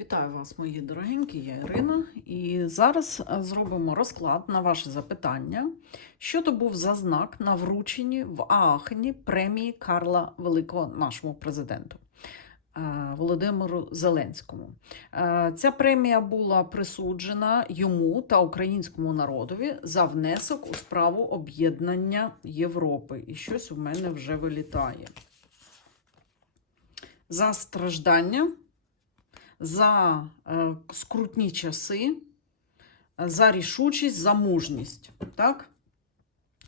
Вітаю вас, мої дорогенькі, я Ірина. І зараз е, зробимо розклад на ваше запитання, що то був за знак на врученні в Аахені премії Карла Великого нашому президенту е, Володимиру Зеленському. Е, Ця премія була присуджена йому та українському народові за внесок у справу об'єднання Європи. І щось у мене вже вилітає. За страждання за е, скрутні часи, за рішучість, за мужність. Так?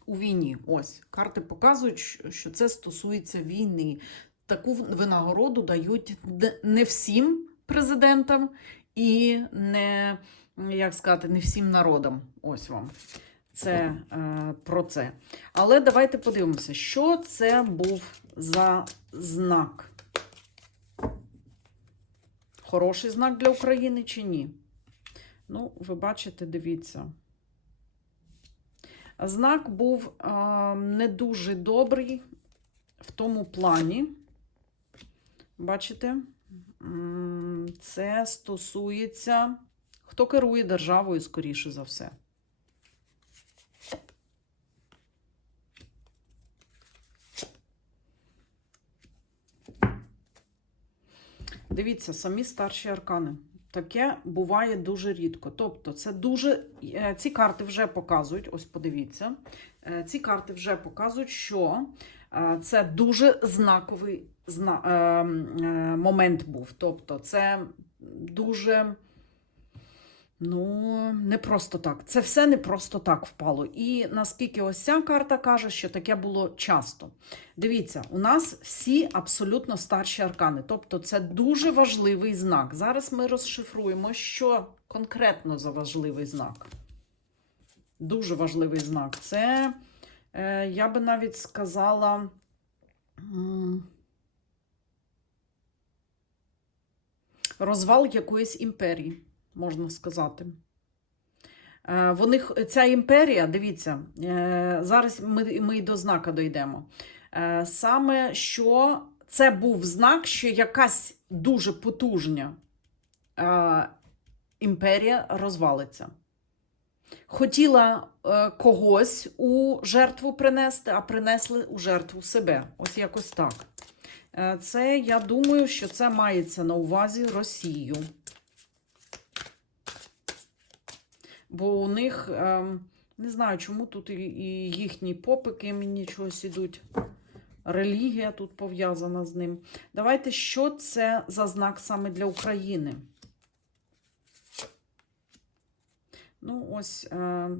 У війні. Ось карти показують, що це стосується війни. Таку винагороду дають не всім президентам і не, як сказати, не всім народам. Ось вам. Це е, про це. Але давайте подивимося, що це був за знак. Хороший знак для України чи ні? Ну, ви бачите, дивіться. Знак був а, не дуже добрий в тому плані. Бачите? Це стосується, хто керує державою, скоріше за все. Дивіться, самі старші аркани. Таке буває дуже рідко. Тобто, це дуже. е, Ці карти вже показують, ось подивіться. е, Ці карти вже показують, що е, це дуже знаковий зна... е, м, е, момент був. Тобто, це дуже. Ну, не просто так. Це все не просто так впало. І наскільки ось ця карта каже, що таке було часто. Дивіться, у нас всі абсолютно старші аркани. Тобто це дуже важливий знак. Зараз ми розшифруємо, що конкретно за важливий знак. Дуже важливий знак. Це, е, я би навіть сказала. Розвал якоїсь імперії, можна сказати. Е, Вони, ця імперія, дивіться, е, зараз ми, ми до знака дійдемо. Е, Саме що це був знак, що якась дуже потужна е, імперія розвалиться. Хотіла когось у жертву принести, а принесли у жертву себе. Ось якось так. Це, я думаю, що це мається на увазі Росію. Бо у них, ем, не знаю, чому тут і, їхні попики мені чогось ідуть. Релігія тут пов'язана з ним. Давайте, що це за знак саме для України? Ну, ось. Е,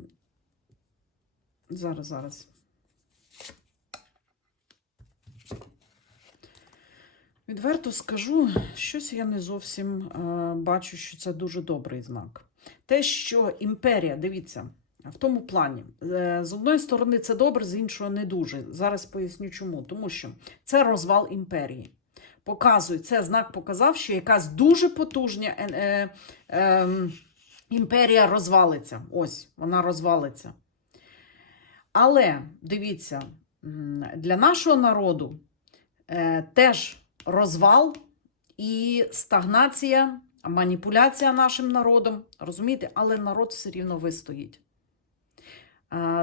зараз, зараз. Відверто скажу, щось я не зовсім е, бачу, що це дуже добрий знак. Те, що імперія, дивіться, в тому плані, е, з одної сторони, це добре, з іншого не дуже. Зараз поясню чому. Тому що це розвал імперії. Показує, це знак показав, що якась дуже потужна е, е, е, імперія розвалиться. Ось, вона розвалиться. Але дивіться, для нашого народу е, теж розвал і стагнація, маніпуляція нашим народом. Розумієте, але народ все рівно вистоїть.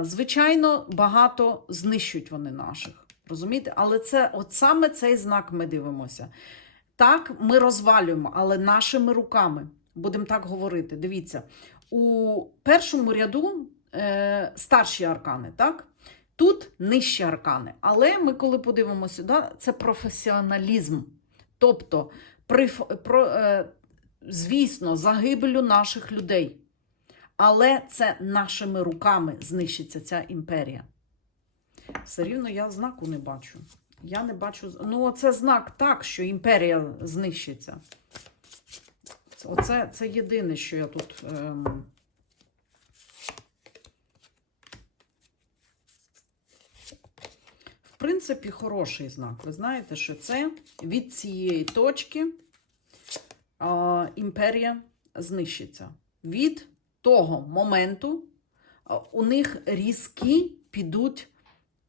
Звичайно, багато знищують вони наших. Розумієте? Але це от саме цей знак ми дивимося. Так, ми розвалюємо, але нашими руками. Будемо так говорити. Дивіться, у першому ряду е, старші аркани, так? Тут нижчі аркани. Але ми, коли подивимося сюди, це професіоналізм. Тобто, при, про, е, звісно, загибелю наших людей. Але це нашими руками знищиться ця імперія. Все рівно я знаку не бачу. Я не бачу. Ну, це знак так, що імперія знищиться. Оце це єдине, що я тут. Ем... В принципі, хороший знак. Ви знаєте, що це від цієї точки імперія знищиться. Від того моменту у них різкі підуть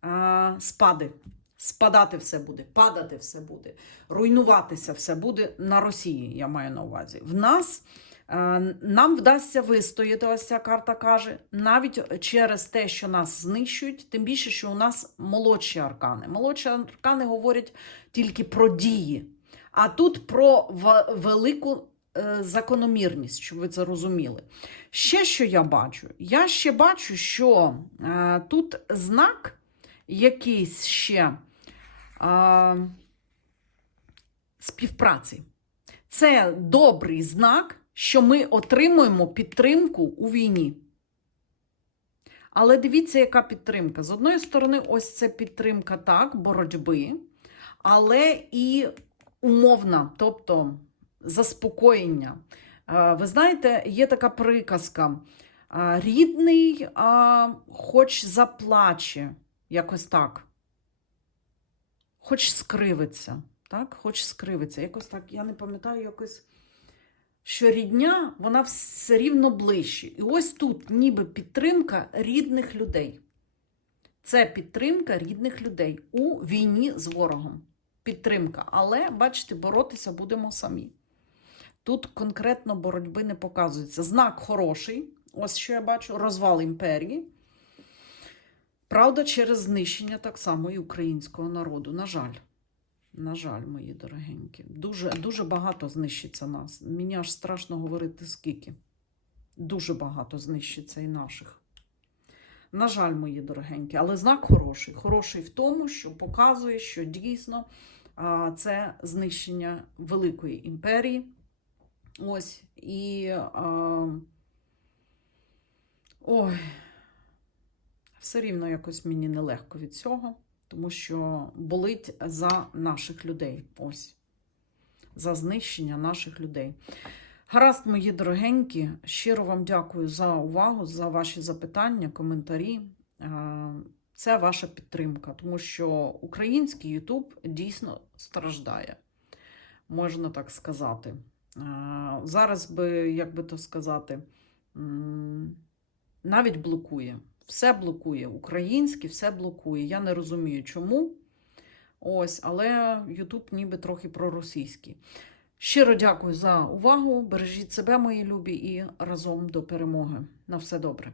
а, спади. Спадати все буде, падати все буде, руйнуватися все буде на Росії, я маю на увазі. В нас е, нам вдасться вистояти, ось ця карта каже, навіть через те, що нас знищують, тим більше, що у нас молодші аркани. Молодші аркани говорять тільки про дії, а тут про велику е, закономірність, щоб ви це розуміли. Ще що я бачу? Я ще бачу, що е, тут знак якийсь ще е, співпраці. Це добрий знак, що ми отримуємо підтримку у війні. Але дивіться, яка підтримка. З одної сторони, ось це підтримка так, боротьби, але і умовна, тобто заспокоєння. Е, Ви знаєте, є така приказка: е, рідний, хоч заплаче, якось так. Хоч скривиться, так? Хоч скривиться. Якось так, я не пам'ятаю, якось, що рідня, вона все рівно ближче. І ось тут ніби підтримка рідних людей. Це підтримка рідних людей у війні з ворогом. Підтримка. Але, бачите, боротися будемо самі. Тут конкретно боротьби не показується. Знак хороший. Ось що я бачу: розвал імперії. Правда, через знищення так само і українського народу. На жаль. На жаль, мої дорогенькі. Дуже, дуже багато знищиться нас. Мені аж страшно говорити скільки. Дуже багато знищиться і наших. На жаль, мої дорогенькі, але знак хороший. Хороший в тому, що показує, що дійсно це знищення великої імперії. Ось і. А, ой, все рівно якось мені нелегко від цього, тому що болить за наших людей. Ось. За знищення наших людей. Гаразд, мої дорогенькі, щиро вам дякую за увагу, за ваші запитання, коментарі. Це ваша підтримка, тому що український Ютуб дійсно страждає, можна так сказати. Зараз би, як би то сказати, навіть блокує. Все блокує. Українське все блокує. Я не розумію, чому. Ось, але Ютуб ніби трохи проросійський. Щиро дякую за увагу. Бережіть себе, мої любі, і разом до перемоги. На все добре.